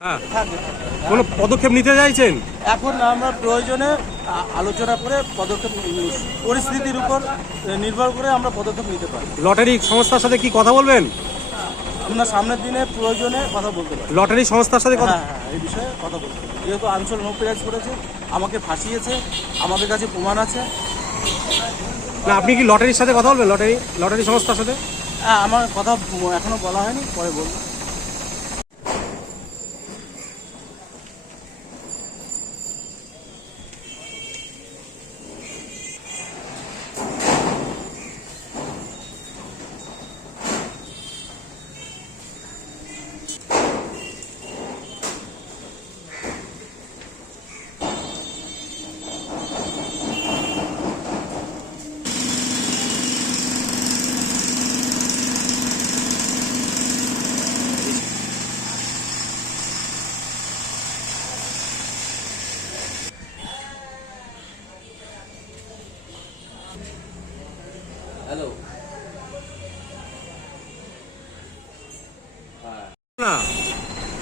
হ্যাঁ। কোনো পদক্ষেপ নিতে চাইছেন? এখন আমরা প্রয়োজনে আলোচনা করে পদক্ষেপ পরিস্থিতির উপর নির্ভর করে আমরা পদক্ষেপ নিতে পারি। লটারি সংস্থার সাথে কি কথা বলবেন? আমরা সামনের দিনে প্রয়োজনে কথা বলতে পারি। লটারি সংস্থার সাথে কথা হ্যাঁ হ্যাঁ এই বিষয়ে কথা বলতে পারি। যেহেতু আঞ্চল নোপিরাজ করেছে আমাকে ফাঁসিয়েছে আমাদের কাছে প্রমাণ আছে। না আপনি কি লটারির সাথে কথা বলবেন? লটারি লটারি সংস্থার সাথে? হ্যাঁ আমার কথা এখনও বলা হয়নি পরে বলব।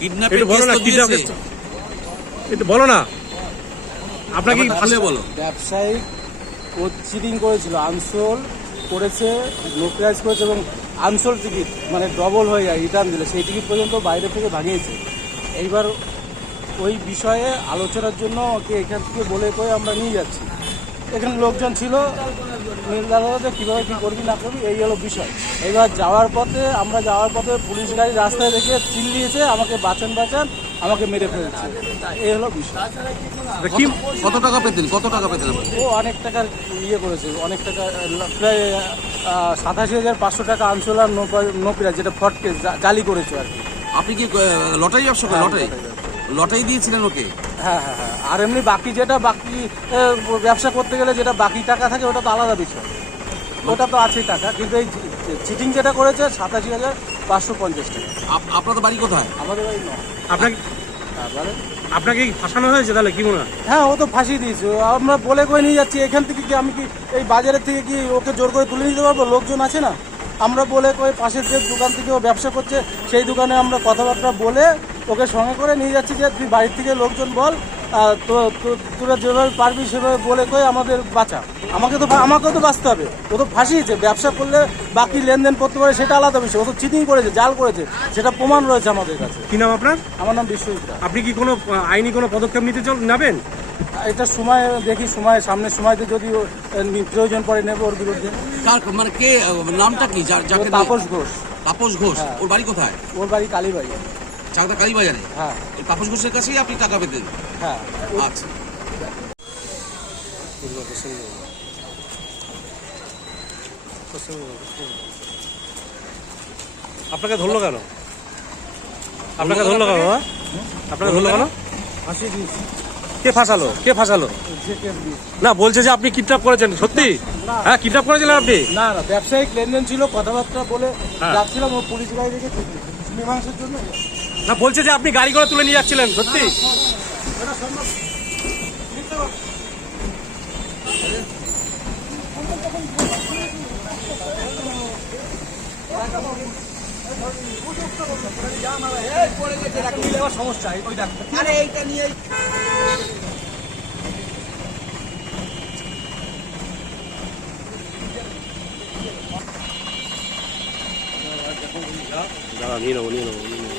কিডন্যাপের বলো কেস না তো দিয়েছে। একটু বলো না। আপনাকে বলো। ব্যবসায়িক ও চিটিং করেছিল। আনসোল করেছে করেছে এবং আনসোল টিকিট মানে ডবল হয়ে যায় রিটার্ন দিলে। সেই টিকিট পর্যন্ত বাইরে থেকে ভাগিয়েছে এইবার ওই বিষয়ে আলোচনার জন্য ওকে এখান থেকে বলে কয়ে আমরা নিয়ে যাচ্ছি। এখানে লোকজন ছিল। নির্দালতে কীভাবে কী করবি না করবি? এই হলো বিষয়। এবার যাওয়ার পথে আমরা যাওয়ার পথে পুলিশ গাড়ি রাস্তায় দেখে চিল্লিয়েছে আমাকে বাঁচান বাঁচান আমাকে মেরে ফেলেছে। এই হলো বিষয়। কি কত টাকা পেতেন কত টাকা পেতেন ও অনেক টাকার ইয়ে করেছে অনেক টাকা প্রায় সাতাশি হাজার পাঁচশো টাকা আনসোলার নোপিরা যেটা ফটকে জালি করেছে আর কি। আপনি কি লটারি ব্যবসা করেন? লটারি? লটারি দিয়েছিলেন ওকে? হ্যাঁ হ্যাঁ হ্যাঁ। আর এমনি বাকি যেটা বাকি ব্যবসা করতে গেলে যেটা বাকি টাকা থাকে ওটা তো আলাদা বিষয়। ওটা তো আছেই টাকা কিন্তু এই চিটিং যেটা করেছে সাতাশি হাজার পাঁচশো পঞ্চাশ টাকা। আপ- আপনাদের বাড়ি কোথায়? আমাদের বাড়ি নয়। আপনাকে তারপরে আপনাকে কি ফাঁসানো হয়েছে তাহলে কি মনে হয়? হ্যাঁ ও তো ফাঁসিয়ে দিয়েছে। আমরা বলে করে নিয়ে যাচ্ছি এখান থেকে কি আমি কি এই বাজারের থেকে কি ওকে জোর করে তুলে নিতে পারব? লোকজন আছে না? আমরা বলে করে পাশের যে দোকান থেকে ও ব্যবসা করছে সেই দোকানে আমরা কথাবার্তা বলে ওকে সঙ্গে করে নিয়ে যাচ্ছি যে তুই বাড়ির থেকে লোকজন বল তোরা যেভাবে পারবি সেভাবে বলে কয়ে আমাদের বাঁচা। আমাকে তো বা- আমাকেও তো বাঁচতে হবে। ও তো ফাঁসিয়েছে ব্যবসা করলে বাকি লেনদেন করতে পারে সেটা আলাদা বিষয়। ও তো চিটিং করেছে জাল করেছে সেটা প্রমাণ রয়েছে আমাদের কাছে। কি নাম আপনার? আমার নাম বিশ্বজিৎ আপনি কি কোনো আইনি কোনো পদক্ষেপ নিতে চল নেবেন? এটা সময় দেখি সময় সামনের সময়তে যদি ও, প্রয়োজন পড়ে নেবে ওর বিরুদ্ধে। মানে কে নামটা কি? যার তাপস ঘোষ। তাপস ঘোষ। হ্যাঁ। ওর বাড়ি কোথায়? ওর বাড়ি কালীবাড়ি। চাকদা কালীবাজারে হ্যাঁ। ওই তাপস ঘোষের কাছেই আপনি টাকা পেতেন? হ্যাঁ। আচ্ছা। আপনাকে ধরলো কেন? আপনাকে ধরলো কেন হ্যাঁ? আপনাকে ধরলো কেন? কে ফাঁসালো? কে ফাঁসালো? না বলছে যে আপনি কিডন্যাপ করেছেন সত্যি? হ্যাঁ কিডন্যাপ করেছিলেন আপনি? না না ব্যবসায়িক লেনদেন ছিল কথাবার্তা বলে হ্যাঁ। যাচ্ছিলাম ও পুলিশ গাড়ি দেখে মীমাংসার জন্য না বলছে যে আপনি গাড়ি করে তুলে নিয়ে যাচ্ছিলেন সত্যি? দাঁড়া নিয়ে নেব নিয়ে নেব নিয়ে নেব